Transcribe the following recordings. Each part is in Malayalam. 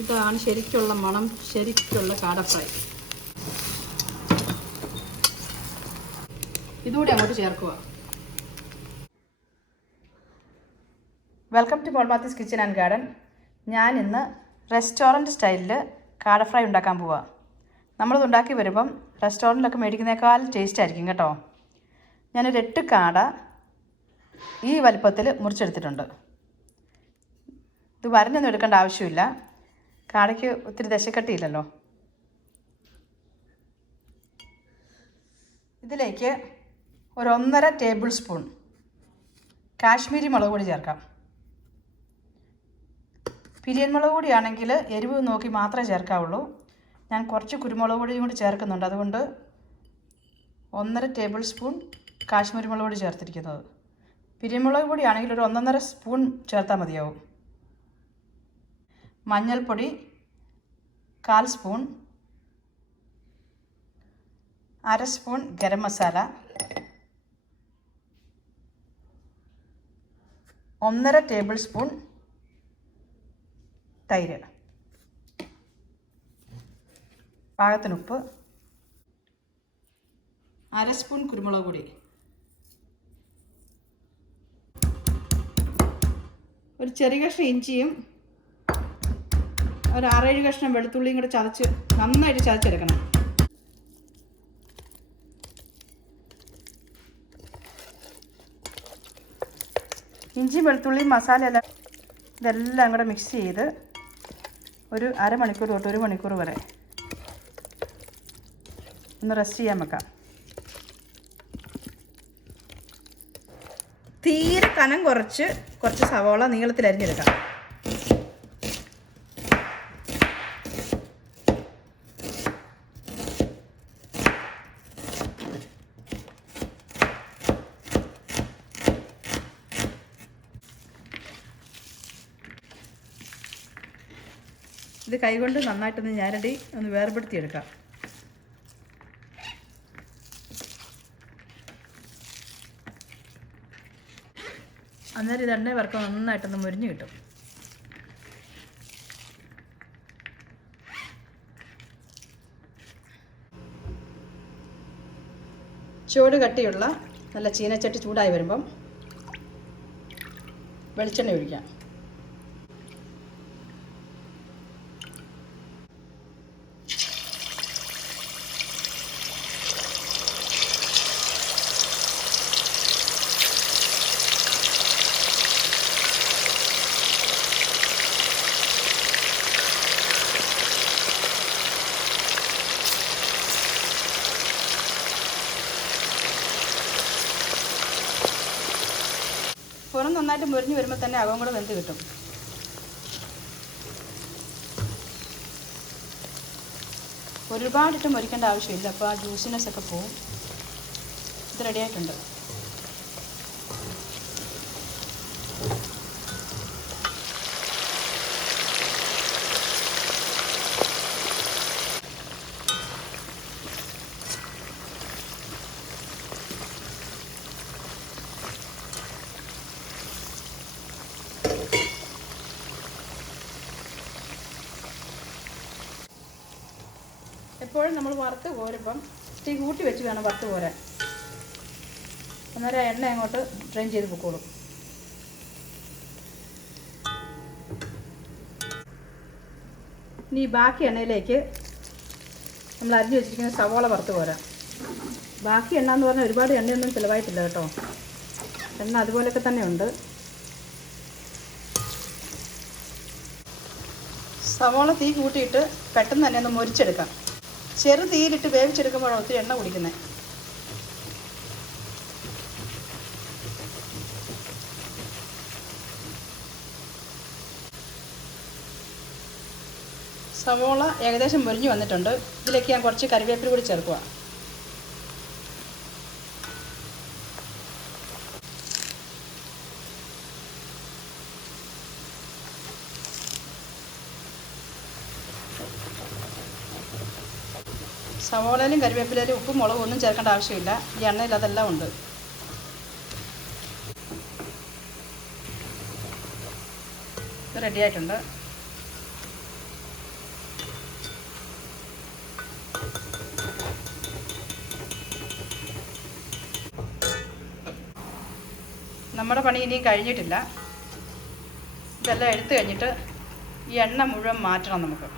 ഇതാണ് ശരിക്കുള്ള മണം, ശരിക്കുള്ള കാട ഫ്രൈ. ഇതുകൂടി അങ്ങോട്ട് ചേർക്കുക. Welcome to Mathew's kitchen and garden. ഞാൻ ഇന്ന് റെസ്റ്റോറൻറ്റ് സ്റ്റൈലിൽ കാട ഫ്രൈ ഉണ്ടാക്കാൻ പോവുക. നമ്മളിത് ഉണ്ടാക്കി വരുമ്പം റെസ്റ്റോറൻറ്റിലൊക്കെ മേടിക്കുന്നേക്കാൾ ടേസ്റ്റ് ആയിരിക്കും കേട്ടോ. ഞാനൊരു 8 കാട ഈ വലിപ്പത്തിൽ മുറിച്ചെടുത്തിട്ടുണ്ട്. ഇത് വരഞ്ഞൊന്നും എടുക്കേണ്ട ആവശ്യമില്ല, കാടയ്ക്ക് ഒത്തിരി ദശക്കട്ടിയില്ലല്ലോ. ഇതിലേക്ക് ഒരു 1.5 ടേബിൾ സ്പൂൺ കാശ്മീരി മുളക് പൊടി ചേർക്കാം. പിരിയൻ മുളക് പൊടിയാണെങ്കിൽ എരിവ് നോക്കി മാത്രമേ ചേർക്കാവുള്ളൂ. ഞാൻ കുറച്ച് കുരുമുളക് പൊടിയും കൂടി ചേർക്കുന്നുണ്ട്, അതുകൊണ്ട് 1.5 ടേബിൾ സ്പൂൺ കാശ്മീരി മുളക് പൊടി ചേർത്തിരിക്കുന്നത്. പിരിയൻ മുളക് പൊടിയാണെങ്കിൽ ഒരു 1.5 സ്പൂൺ ചേർത്താൽ മതിയാവും. മഞ്ഞൾപ്പൊടി 1/4 spoon, 1/2 spoon garam masala, 1.5 table spoon തൈര്, പാകത്തിന് ഉപ്പ്, 1/2 സ്പൂൺ കുരുമുളക് പൊടി, ഒരു ചെറിയ കഷ്ണം ഇഞ്ചിയും ഒരു 6-7 കഷ്ണം വെളുത്തുള്ളിയും കൂടെ നന്നായിട്ട് ചതച്ചെടുക്കണം. ഇഞ്ചി വെളുത്തുള്ളി മസാല ഇതെല്ലാം കൂടെ മിക്സ് ചെയ്ത് ഒരു അരമണിക്കൂർ തൊട്ട് 1 മണിക്കൂർ വരെ ഒന്ന് റെസ്റ്റ് ചെയ്യാൻ വെക്കാം. തീരെ കനം കുറച്ച് സവോള നീളത്തിൽ അരിഞ്ഞെടുക്കാം. ഇത് കൈകൊണ്ട് നന്നായിട്ടൊന്ന് ഞാനടി ഒന്ന് വേർപെടുത്തിയെടുക്കാം. അന്നേരം ഇത് എണ്ണ വറുക്കാൻ നന്നായിട്ടൊന്ന് മുരിഞ്ഞ് കിട്ടും. ചൂട് കട്ടിയുള്ള നല്ല ചീനച്ചട്ടി ചൂടായി വരുമ്പം വെളിച്ചെണ്ണ ഒഴിക്കാം. പുറം നന്നായിട്ട് മുരിഞ്ഞ് വരുമ്പോൾ തന്നെ അകവും കൂടെ വെന്ത് കിട്ടും. ഒരുപാടിട്ട് മുരിക്കേണ്ട ആവശ്യമില്ല, അപ്പോൾ ആ ജ്യൂസിനെസ് ഒക്കെ പോവും. ഇത് റെഡിയായിട്ടുണ്ട്. എപ്പോഴും നമ്മൾ വറുത്ത് കോരുമ്പം തീ കൂട്ടി വെച്ച് വേണം വറുത്ത് കോരാൻ. അന്നേരം എണ്ണ അങ്ങോട്ട് ഡ്രെയിൻ ചെയ്ത് പൊക്കോളും. ഇനി ബാക്കി എണ്ണയിലേക്ക് നമ്മൾ അരിഞ്ഞ് വെച്ചിരിക്കുന്ന സവോള വറുത്ത് കോരാം. ബാക്കി എണ്ണ എന്ന് പറഞ്ഞാൽ ഒരുപാട് എണ്ണയൊന്നും ചിലവായിട്ടില്ല കേട്ടോ, എണ്ണ അതുപോലെയൊക്കെ തന്നെ ഉണ്ട്. സവോള തീ കൂട്ടിയിട്ട് പെട്ടെന്ന് തന്നെ ഒന്ന് മുരിച്ചെടുക്കാം. ചെറു തീയിലിട്ട് വേവിച്ചെടുക്കുമ്പോഴാണ് ഒത്തിരി എണ്ണ കുടിക്കുന്നത്. സവോള ഏകദേശം മുരിഞ്ഞ് വന്നിട്ടുണ്ട്. ഇതിലേക്ക് ഞാൻ കുറച്ച് കറിവേപ്പില കൂടി ചേർക്കുക. സവോളയിലും കരിവേപ്പിലയിലും ഉപ്പും മുളകും ഒന്നും ചേർക്കേണ്ട ആവശ്യമില്ല, ഈ എണ്ണയിൽ അതെല്ലാം ഉണ്ട്. ഇത് റെഡിയായിട്ടുണ്ട്. നമ്മുടെ പണി ഇനിയും കഴിഞ്ഞിട്ടില്ല. ഇതെല്ലാം എടുത്തു കഴിഞ്ഞിട്ട് ഈ എണ്ണ മുഴുവൻ മാറ്റണം നമുക്ക്.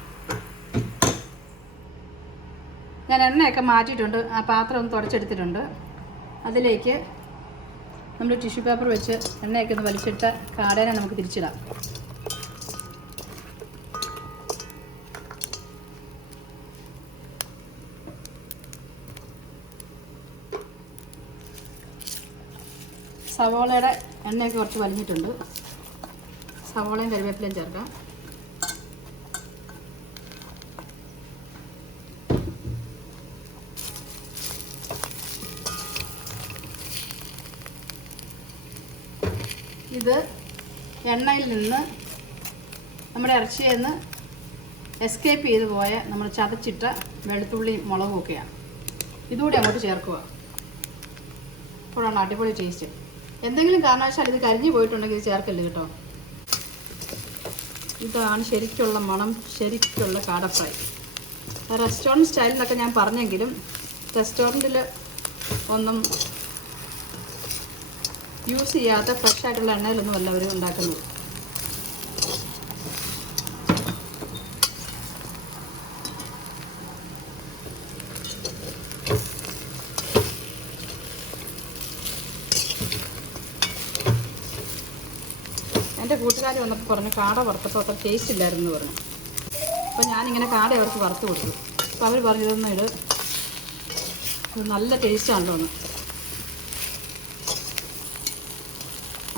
ഞാൻ എണ്ണയൊക്കെ മാറ്റിയിട്ടുണ്ട്. ആ പാത്രം ഒന്ന് തുടച്ചെടുത്തിട്ടുണ്ട്. അതിലേക്ക് നമ്മൾ ടിഷ്യൂ പേപ്പർ വെച്ച് എണ്ണയൊക്കെ ഒന്ന് വലിച്ചിട്ട് കാടേനെ നമുക്ക് തിരിച്ചിടാം. സവോളയുടെ എണ്ണയൊക്കെ കുറച്ച് വലിഞ്ഞിട്ടുണ്ട്. സവോളയും കറിവേപ്പിലയും ചേർക്കാം. ഇത് എണ്ണയിൽ നിന്ന് നമ്മുടെ ഇറച്ചിയിൽ നിന്ന് എസ്കേപ്പ് ചെയ്ത് പോയ നമ്മൾ ചതച്ചിട്ട വെളുത്തുള്ളി മുളകും ഒക്കെയാണ്. ഇതുകൂടി അങ്ങോട്ട് ചേർക്കുക. അപ്പോഴാണ് അടിപൊളി ടേസ്റ്റ്. എന്തെങ്കിലും കാരണവശാൽ ഇത് കരിഞ്ഞു പോയിട്ടുണ്ടെങ്കിൽ ഇത് ചേർക്കല്ല കേട്ടോ. ഇതാണ് ശരിക്കുള്ള മണം, ശരിക്കുള്ള കാട ഫ്രൈ. റെസ്റ്റോറൻറ്റ് സ്റ്റൈലിലൊക്കെ ഞാൻ പറഞ്ഞെങ്കിലും റെസ്റ്റോറൻറ്റിൽ ഒന്നും യൂസ് ചെയ്യാത്ത ഫ്രഷ് ആയിട്ടുള്ള എണ്ണയിലൊന്നും അല്ല അവർ ഉണ്ടാക്കുന്നത്. എൻ്റെ കൂട്ടുകാർ വന്നപ്പോൾ പറഞ്ഞു കാട വറുത്തപ്പോൾ അത്ര ടേസ്റ്റ് ഇല്ലായിരുന്നു പറഞ്ഞു. അപ്പോൾ ഞാനിങ്ങനെ കാട അവർക്ക് വറുത്ത് കൊടുത്തു. അപ്പോൾ അവർ പറഞ്ഞു ഇതൊന്നും ഇത് നല്ല ടേസ്റ്റാണല്ലോ എന്ന്.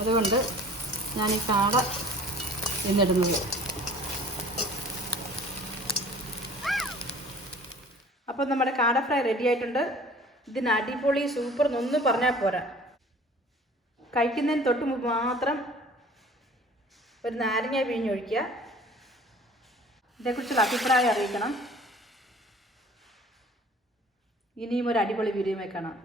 അതുകൊണ്ട് ഞാൻ ഈ കാട ഇന്നിടുന്നത്. അപ്പോൾ നമ്മുടെ കാട ഫ്രൈ റെഡി ആയിട്ടുണ്ട്. ഇതിന് അടിപൊളി സൂപ്പർ എന്നൊന്നും പറഞ്ഞാൽ പോരാ. കഴിക്കുന്നതിന് തൊട്ട് മുമ്പ് മാത്രം ഒരു നാരങ്ങ പിഴിഞ്ഞൊഴിക്കുക. ഇതേക്കുറിച്ചുള്ള അഭിപ്രായം അറിയിക്കണം. ഇനിയും ഒരു അടിപൊളി വീഡിയോ കാണാം.